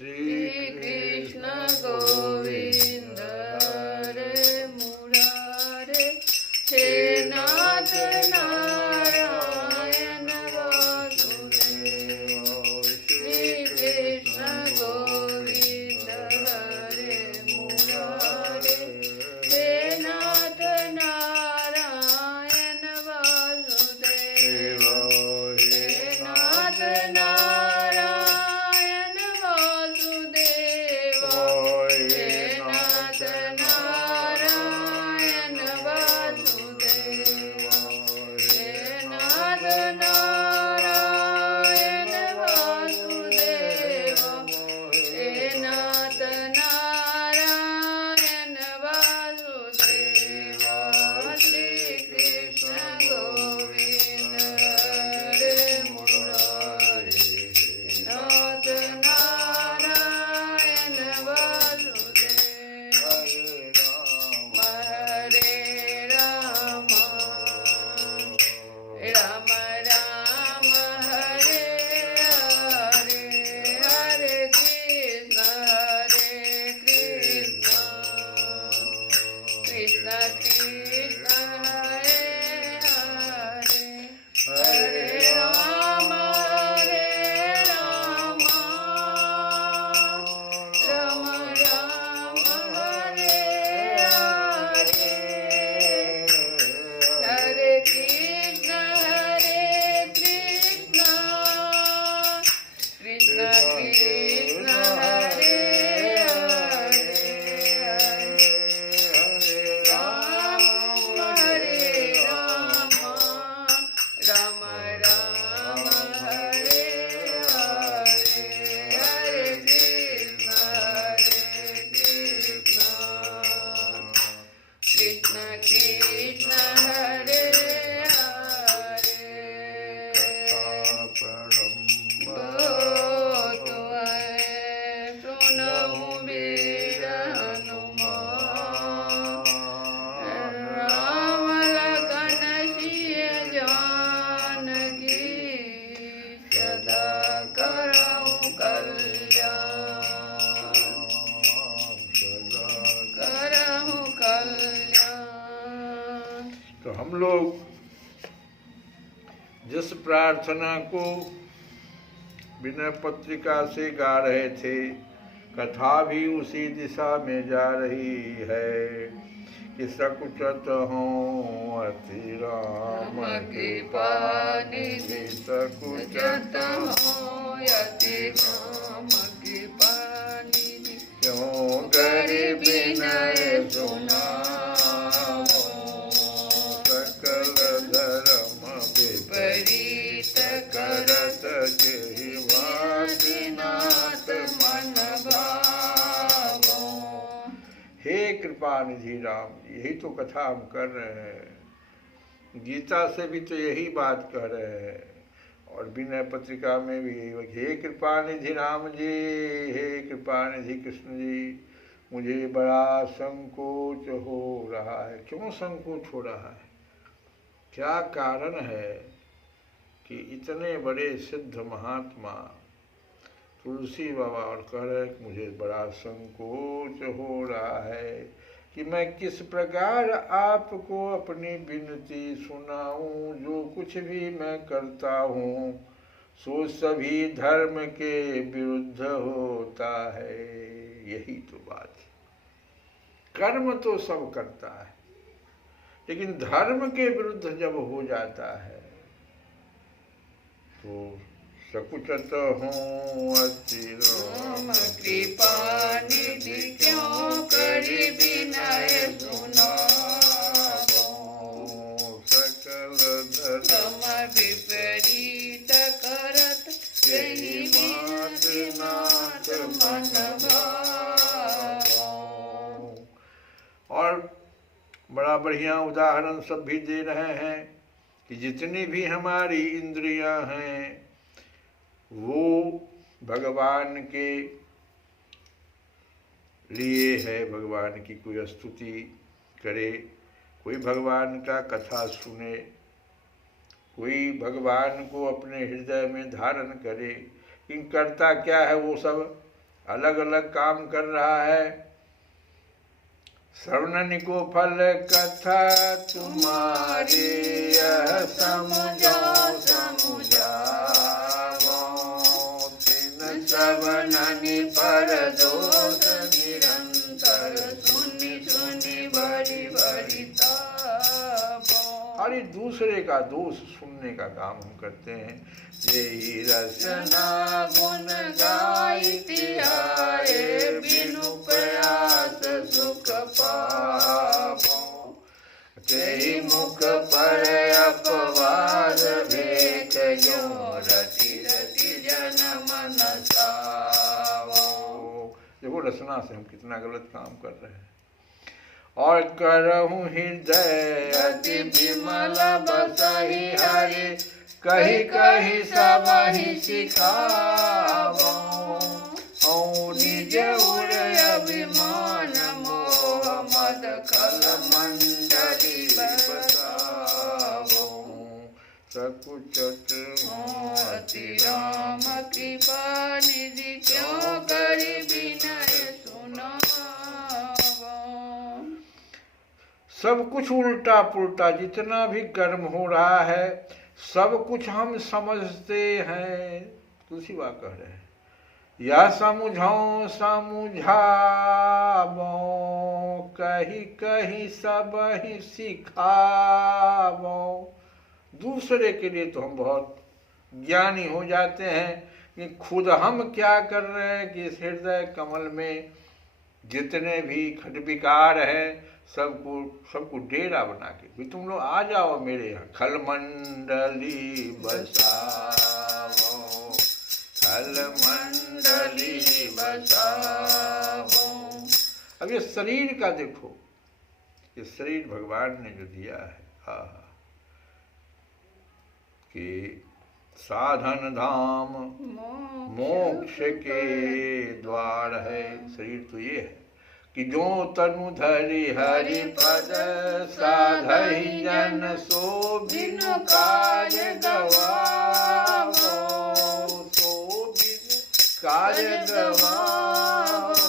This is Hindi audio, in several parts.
श्री कृष्ण गोविंद हरे मुरारे, हे नाथ नारायण वासुदेव। श्री कृष्ण गोविंद हरे मुरारे, हे नाथ नारायण वासुदेव। हे नाथ नारायण वासुदेव, हे नाथ नारायण वासुदेव, हे नाथ नारायण वासुदेव, हे नाथ नारायण वासुदेव। श्री कृष्ण गोविंद हरे मुरारे, नाथ नारायण वासुदेव। हरे राम, राम राम हरे हरे, हरे कृष्ण कृष्ण कृष्ण हरे हरे, हरे राम राम राम हरे हरे, हरे कृष्ण कृष्ण कृष्ण हरे हरे, राम हरे राम, राम राम हरे हरे, हरे कृष्ण कृष्ण कृष्ण हरे हरे। बहुत है सुनहु वीर हनुमान, राम लखन सिय जानकी, सदा करहु कल्याण, करहु कल्याण। तो हम लोग जिस प्रार्थना को विनय पत्रिका से गा रहे थे, कथा भी उसी दिशा में जा रही है कि सकुचत हों अति राम कृपा निधि, सकुचत हो यति राम कृपा निधि, क्यों करि गरीब विनय सुनाओ, सकल धर्म विपरीत करत जेहि वादिनाथ मन भावो। हे कृपा निधि राम, यही तो कथा हम कर रहे हैं। गीता से भी तो यही बात कह रहे हैं, और विनय पत्रिका में भी यही, हे कृपा निधि राम जी, हे कृपा निधि कृष्ण जी, मुझे बड़ा संकोच हो रहा है। क्यों संकोच हो रहा है? क्या कारण है कि इतने बड़े सिद्ध महात्मा तुलसी बाबा और कह रहे कि मुझे बड़ा संकोच हो रहा है कि मैं किस प्रकार आपको अपनी विनती सुनाऊं। जो कुछ भी मैं करता हूँ सो सभी धर्म के विरुद्ध होता है। यही तो बात है। कर्म तो सब करता है, लेकिन धर्म के विरुद्ध जब हो जाता है तो सकुचत हों अति राम कृपा निधि, क्यों करि विनय सुनाओ, सकल धर्म विपरीत करत तेहि नाथ मन भावो। और बड़ा बढ़िया उदाहरण सब भी दे रहे हैं कि जितनी भी हमारी इंद्रियां हैं वो भगवान के लिए है। भगवान की कोई स्तुति करे, कोई भगवान का कथा सुने, कोई भगवान को अपने हृदय में धारण करे, लेकिन करता क्या है वो सब अलग अलग काम कर रहा है। श्रवण को फल कथा तुम्हारी यह समझाओ तीन श्रवण पर दोष निरंतर सुनी सुनी बड़ी बड़ी अरे दूसरे का दोष सुनने का काम हम करते हैं। यही रचना गुण गायति आए बिनु प्रयास सुख पावो तेहि मुख पर अपवाद भेद जो रति रति जन मन सावो। देखो रचना से हम कितना गलत काम कर रहे हैं। और करहूँ हृदय अति विमल बसहि हरि कही कही सब ही सिखावो और निज उर अभिमान मोह मद खल मंडली बसावो सकुचत अति राम कृपा निधि क्यों करी विनय सुनावो। सब कुछ उल्टा पुल्टा जितना भी कर्म हो रहा है सब कुछ हम समझते हैं। दूसरी बात कह रहे हैं या समझाओ समझावो कहीं कहीं सब ही सिखावो। दूसरे के लिए तो हम बहुत ज्ञानी हो जाते हैं कि खुद हम क्या कर रहे हैं कि इस हृदय कमल में जितने भी खटविकार हैं सबको डेरा बना के भी तुम लोग आ जाओ मेरे यहाँ खल मंडली बसाओ खल मंडली बसाओ। अब ये शरीर का देखो, ये शरीर भगवान ने जो दिया है कि साधन धाम मोक्ष के द्वार है। शरीर तो ये है कि जो तनु धरि हरि पद साधहि जन सो बिनु कार्य गवावो सो बिनु कार्य गवावो।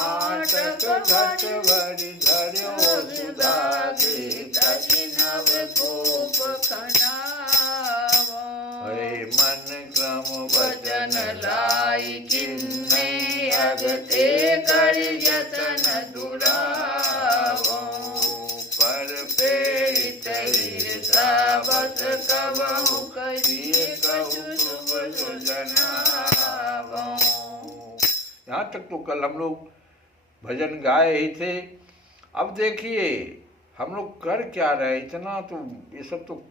आटक घट भरि धर्यो सुधा दे तजि नव कोप खनावो। हे मन क्रम वचन लाई किन्ने अगते कर यतन दुरावो पर प्रेरित ईर्षा बस कबहु करिए कहु शुभ जनावो। यहाँ तक तो कल हम लोग भजन गाए ही थे। अब देखिए हम लोग कर क्या रहे, इतना तो ये सब तो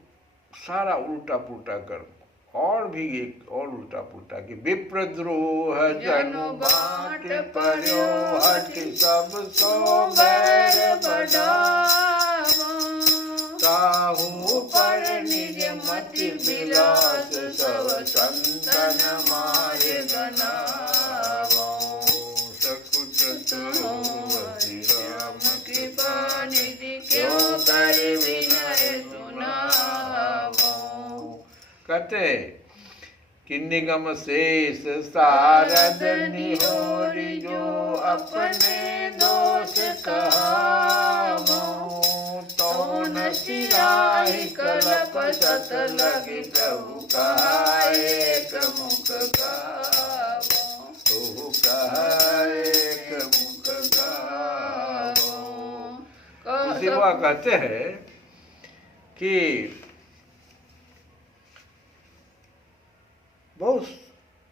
सारा उल्टा पुल्टा कर। और भी एक और उल्टा पुल्टा कि विप्रद्रोह जनु बाट पर्यो हट सब सो बैर बढ़ावो ताहू पर निज मति विलास सब संतन माय गनावो सकुच तो अति राम कृपा निधि क्यों कर विनय सुनावो। कहते कि निगम शेष सारद निहोरी जो अपने दोष कहावो तो न सिराहि कलप सत लगी प्रभु कहा एक मुख गावो तो कहा एक मुख गावो। इसी बात कहते हैं कि बहुत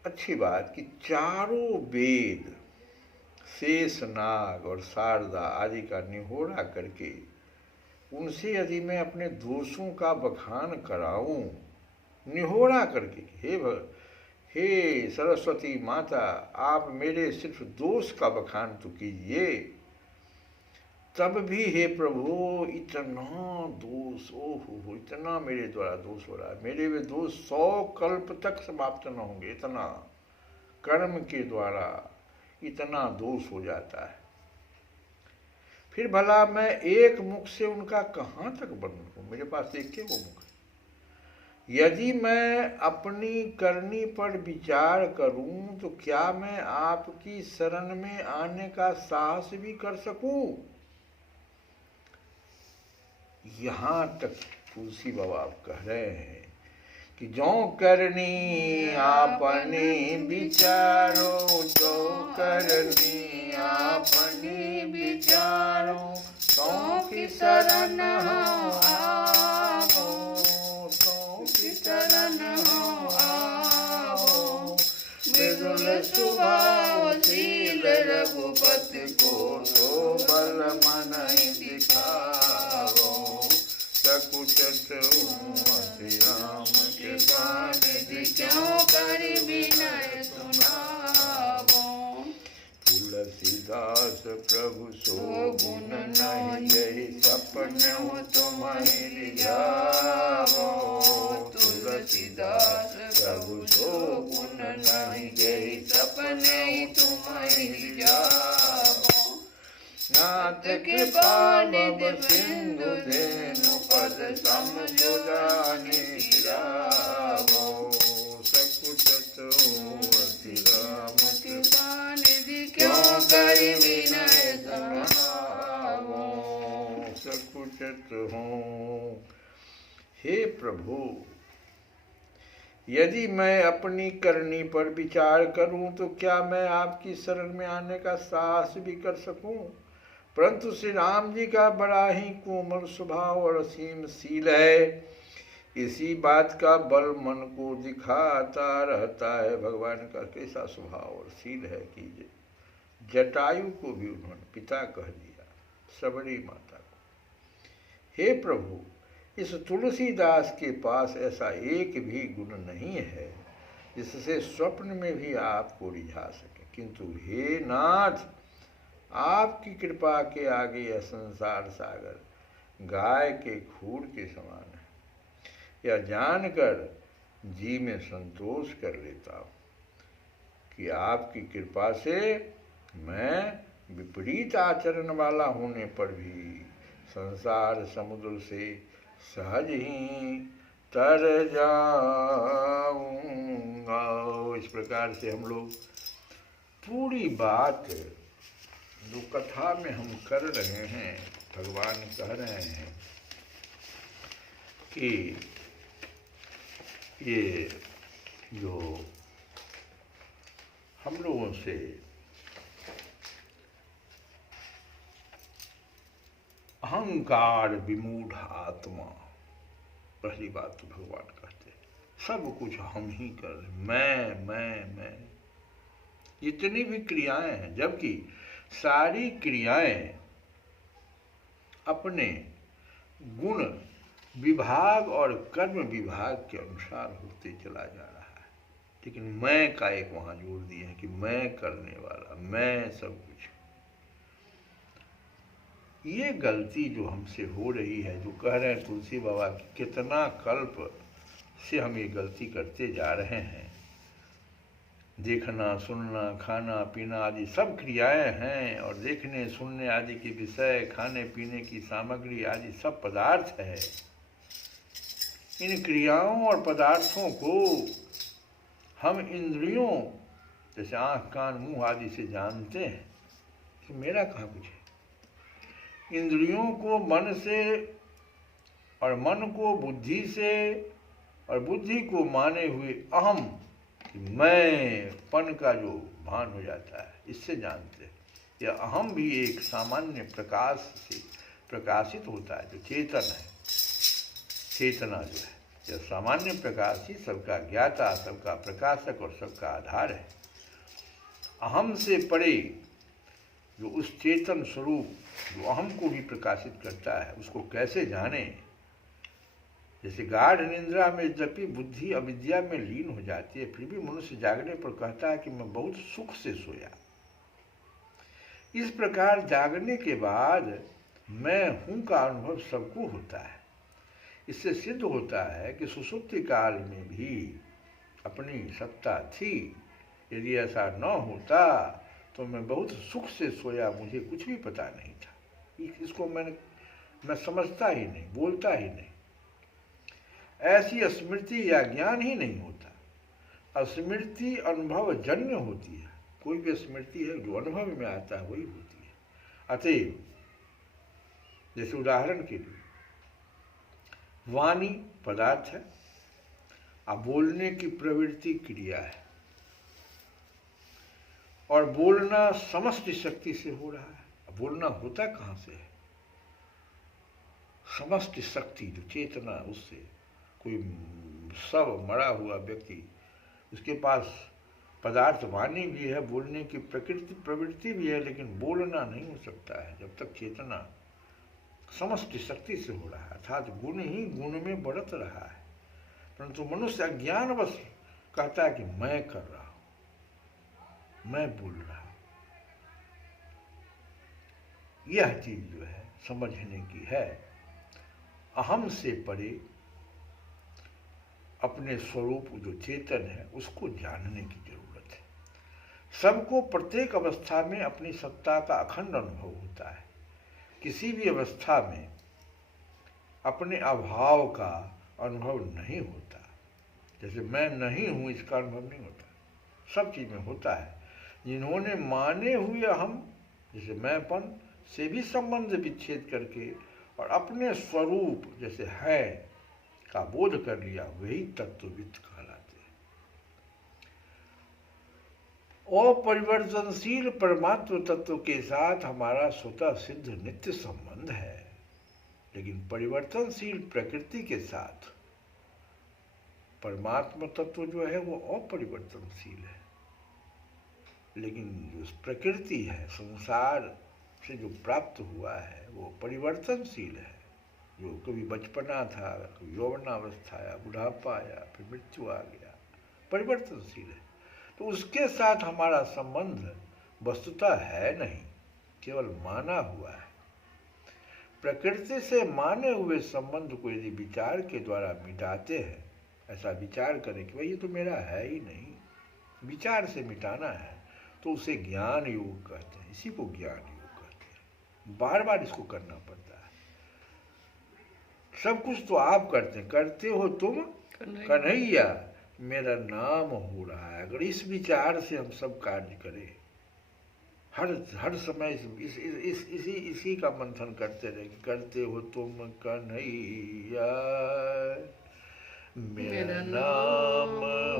अच्छी बात कि चारों वेद शेषनाग और शारदा आदि का निहोरा करके उनसे यदि मैं अपने दोषों का बखान कराऊं निहोरा करके हे सरस्वती माता आप मेरे सिर्फ दोष का बखान तो कीजिए, तब भी हे प्रभु इतना दोष ओहो इतना मेरे द्वारा दोष हो रहा है, मेरे वे दोष 100 कल्प तक समाप्त न होंगे। इतना कर्म के द्वारा इतना दोष हो जाता है। फिर भला मैं एक मुख से उनका कहाँ तक वर्णन करूं, मेरे पास एक के वो मुख है। यदि मैं अपनी करनी पर विचार करूं तो क्या मैं आपकी शरण में आने का साहस भी कर सकूं? यहाँ तक तुलसी बाबा कह रहे हैं कि जो करनी आपने विचारो, जो करनी आपने विचारो, तो की शरण हो आवो, तो की शरण हो आवो। मृदुल स्वभाव शील रघुपति को, तो बल मन दिखाओ। सकुचत अति राम कृपा निधि, क्यों कर विनय सुनावो। तुलसीदास प्रभु सो गुण नहीं, यही सपने तुम्हारी जाओ। तुलसीदास प्रभु सो गुण नहीं, यही सपने तुम्हारी जाओ। नाथ कृपा निधि सिंधु धेनु, पद समुदानि सिरावो। सकुचत अति राम कृपा निधि, क्यों कर विनय सुनावो। सकुचत हूँ। हे प्रभु, यदि मैं अपनी करनी पर विचार करूं तो क्या मैं आपकी शरण में आने का साहस भी कर सकूं? परंतु श्री राम जी का बड़ा ही कोमल स्वभाव और असीम शील है। इसी बात का बल मन को दिखाता रहता है। भगवान का कैसा स्वभाव और शील है कि जटायु को भी उन्होंने पिता कह दिया, सबरी माता को। हे प्रभु, इस तुलसीदास के पास ऐसा एक भी गुण नहीं है जिससे स्वप्न में भी आपको रिझा सके, किंतु हे नाथ, आपकी कृपा के आगे यह संसार सागर गाय के खूर के समान है। यह जानकर जी में संतोष कर लेता हूँ कि आपकी कृपा से मैं विपरीत आचरण वाला होने पर भी संसार समुद्र से सहज ही तर जाऊंगा। इस प्रकार से हम लोग पूरी बात जो कथा में हम कर रहे हैं, भगवान कह रहे हैं कि ये जो हम लोगों से अहंकार विमूढ़ आत्मा, पहली बात तो भगवान कहते हैं सब कुछ हम ही कर रहे, मैं इतनी भी क्रियाएं हैं, जबकि सारी क्रियाएं अपने गुण विभाग और कर्म विभाग के अनुसार होते चला जा रहा है, लेकिन मैं का एक वहां जोड़ दिया है कि मैं करने वाला, मैं सब कुछ। ये गलती जो हमसे हो रही है, जो कह रहे हैं तुलसी बाबा की कितना कल्प से हम ये गलती करते जा रहे हैं। देखना, सुनना, खाना पीना आदि सब क्रियाएं हैं, और देखने सुनने आदि के विषय, खाने पीने की सामग्री आदि सब पदार्थ है। इन क्रियाओं और पदार्थों को हम इंद्रियों जैसे आँख, कान, मुंह आदि से जानते हैं कि मेरा कहाँ कुछ है। इंद्रियों को मन से, और मन को बुद्धि से, और बुद्धि को माने हुए अहम, मैं पन का जो भान हो जाता है, इससे जानते हैं। यह अहम भी एक सामान्य प्रकाश से प्रकाशित होता है, जो चेतन है, चेतना जो है, यह सामान्य प्रकाश ही सबका ज्ञाता, सबका प्रकाशक और सबका आधार है। अहम से परे जो उस चेतन स्वरूप जो अहम को भी प्रकाशित करता है, उसको कैसे जाने। जैसे गाढ़ निंद्रा में यद्यपि बुद्धि अविद्या में लीन हो जाती है, फिर भी मनुष्य जागने पर कहता है कि मैं बहुत सुख से सोया। इस प्रकार जागने के बाद मैं हूँ का अनुभव सबको होता है। इससे सिद्ध होता है कि सुषुप्ति काल में भी अपनी सत्ता थी। यदि ऐसा न होता तो मैं बहुत सुख से सोया, मुझे कुछ भी पता नहीं था। इसको मैं समझता ही नहीं, बोलता ही नहीं। ऐसी स्मृति या ज्ञान ही नहीं होता। स्मृति अनुभव जन्य होती है। कोई भी स्मृति है जो अनुभव में आता है वही होती है। अतएव जैसे उदाहरण के लिए वाणी पदार्थ है, अब बोलने की प्रवृत्ति क्रिया है, और बोलना समष्टि शक्ति से हो रहा है। अब बोलना होता कहाँ से है? समष्टि शक्ति जो चेतना, उससे। कोई सब मरा हुआ व्यक्ति, उसके पास पदार्थ वाणी भी है, बोलने की प्रवृत्ति भी है, लेकिन बोलना नहीं हो सकता है जब तक चेतना समष्टि शक्ति से हो रहा है, अर्थात गुण ही गुण में बढ़त रहा है। परंतु मनुष्य अज्ञानवश कहता है कि मैं कर रहा हूं, मैं बोल रहा हूं। यह चीज जो है समझने की है। अहम से परे अपने स्वरूप जो चेतन है उसको जानने की जरूरत है। सबको प्रत्येक अवस्था में अपनी सत्ता का अखंड अनुभव होता है। किसी भी अवस्था में अपने अभाव का अनुभव नहीं होता। जैसे मैं नहीं हूं, इसका अनुभव नहीं होता, सब चीज में होता है। जिन्होंने माने हुए हम, जैसे मैंपन से भी संबंध विच्छेद करके और अपने स्वरूप जैसे है का बोध कर लिया, वही तत्वविद कहलाते हैं। अपरिवर्तनशील परमात्म तत्व के साथ हमारा स्वतः सिद्ध नित्य संबंध है, लेकिन परिवर्तनशील प्रकृति के साथ परमात्म तत्व जो है वो अपरिवर्तनशील है। लेकिन जो प्रकृति है, संसार से जो प्राप्त हुआ है, वो परिवर्तनशील है। जो कभी बचपना था, कभी यौवनावस्था आया, बुढ़ापा आया, फिर मृत्यु आ गया, परिवर्तनशील है। तो उसके साथ हमारा संबंध वस्तुतः है नहीं, केवल माना हुआ है। प्रकृति से माने हुए संबंध को यदि विचार के द्वारा मिटाते हैं, ऐसा विचार करें कि भाई ये तो मेरा है ही नहीं, विचार से मिटाना है, तो उसे ज्ञान योग कहते हैं। इसी को ज्ञान योग कहते हैं। बार बार इसको करना पड़ता है। सब कुछ तो आप करते हो तुम कन्हैया, मेरा नाम हो रहा है। अगर इस विचार से हम सब कार्य करें, हर समय इसी का मंथन करते रहे, करते हो तुम कन्हैया, मेरा नाम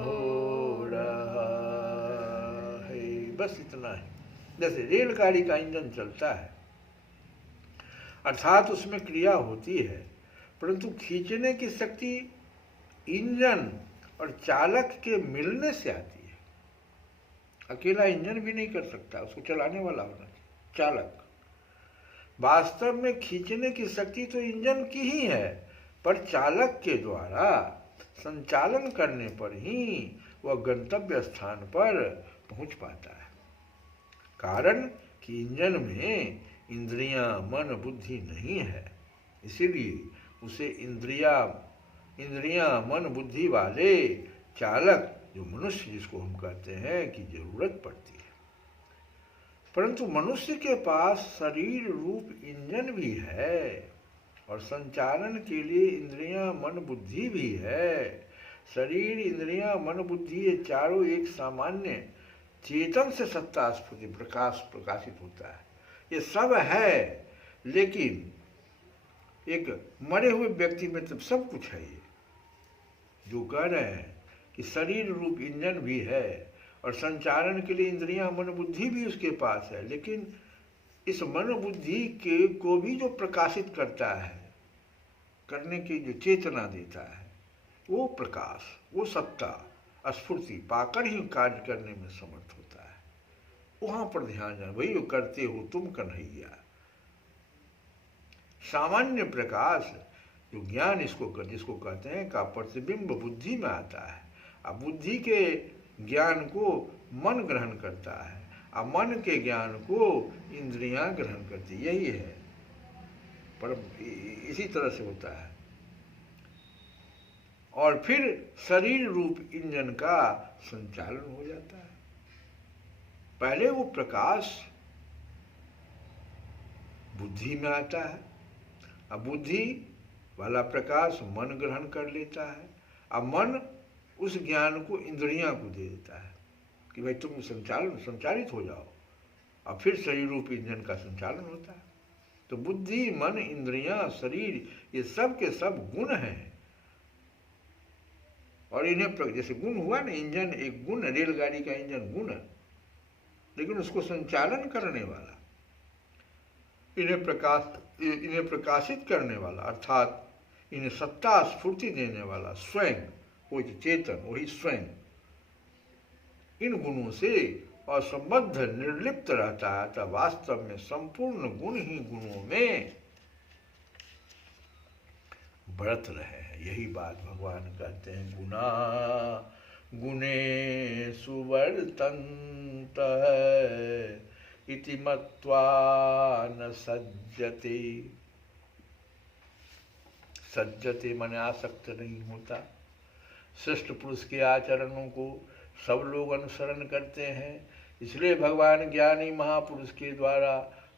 हो रहा है, बस इतना है। जैसे रेलगाड़ी का इंजन चलता है, अर्थात उसमें क्रिया होती है, परंतु खींचने की शक्ति इंजन और चालक के मिलने से आती है। अकेला इंजन भी नहीं कर सकता, उसको चलाने वाला होना चाहिए, चालक। वास्तव में खींचने की शक्ति तो इंजन की ही है, पर चालक के द्वारा संचालन करने पर ही वह गंतव्य स्थान पर पहुंच पाता है। कारण कि इंजन में इंद्रियां, मन, बुद्धि नहीं है, इसीलिए उसे इंद्रियां, मन, बुद्धि वाले चालक, जो मनुष्य जिसको हम कहते हैं, की जरूरत पड़ती है। परंतु मनुष्य के पास शरीर रूप इंजन भी है और संचालन के लिए इंद्रियां, मन, बुद्धि भी है। शरीर, इंद्रियां, मन, बुद्धि, ये चारों एक सामान्य चेतन से सत्ता, स्फूर्ति, प्रकाश प्रकाशित होता है। ये सब है, लेकिन एक मरे हुए व्यक्ति में तो सब कुछ है। ये जो कह रहे हैं कि शरीर रूप इंजन भी है और संचालन के लिए इंद्रियां, मन, बुद्धि भी उसके पास है, लेकिन इस मन बुद्धि के को भी जो प्रकाशित करता है, करने की जो चेतना देता है, वो प्रकाश, वो सत्ता, स्फूर्ति पाकर ही कार्य करने में समर्थ होता है। वहां पर ध्यान जाए, वही करते हो तुम कन्हैया। सामान्य प्रकाश जो ज्ञान जिसको कहते हैं का प्रतिबिंब बुद्धि में आता है। अब बुद्धि के ज्ञान को मन ग्रहण करता है, अब मन के ज्ञान को इंद्रियां ग्रहण करती, यही है। पर इसी तरह से होता है। और फिर शरीर रूप इंजन का संचालन हो जाता है। पहले वो प्रकाश बुद्धि में आता है। अब बुद्धि वाला प्रकाश मन ग्रहण कर लेता है। अब मन उस ज्ञान को इंद्रियां को दे देता है कि भाई तुम संचालित हो जाओ, और फिर शरीर रूप इंजन का संचालन होता है। तो बुद्धि, मन, इंद्रियां, शरीर, ये सब के सब गुण हैं, और इन्हें जैसे गुण हुआ ना, इंजन एक गुण, रेलगाड़ी का इंजन गुण है, लेकिन उसको संचालन करने वाला, इन्हें प्रकाशित करने वाला, अर्थात इन्हें सत्ता स्फूर्ति देने वाला स्वयं, वही चेतन, वही स्वयं इन गुणों से असंबद्ध निर्लिप्त रहता है। तब वास्तव में संपूर्ण गुण ही गुणों में बढ़त रहे हैं। यही बात भगवान कहते हैं, गुणा गुणे सुवर्तन्त इति मत्वा न सज्जते। सज्जते माने आसक्त नहीं होता। श्रेष्ठ पुरुष के आचरणों को सब लोग अनुसरण करते हैं। इसलिए भगवान ज्ञानी महापुरुष के द्वारा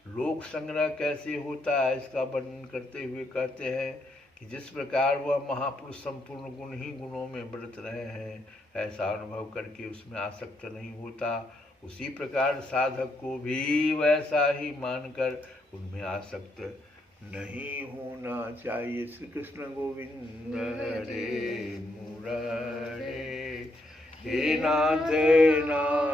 लोक संग्रह कैसे होता है इसका वर्णन करते हुए कहते हैं कि जिस प्रकार वह महापुरुष संपूर्ण गुण ही गुणों में बढ़त रहे हैं, ऐसा अनुभव करके उसमें आसक्त नहीं होता, उसी प्रकार साधक को भी वैसा ही मानकर उनमें आसक्त नहीं होना चाहिए। श्री कृष्ण गोविंद हरे मुरारे, हे नाथ नाथ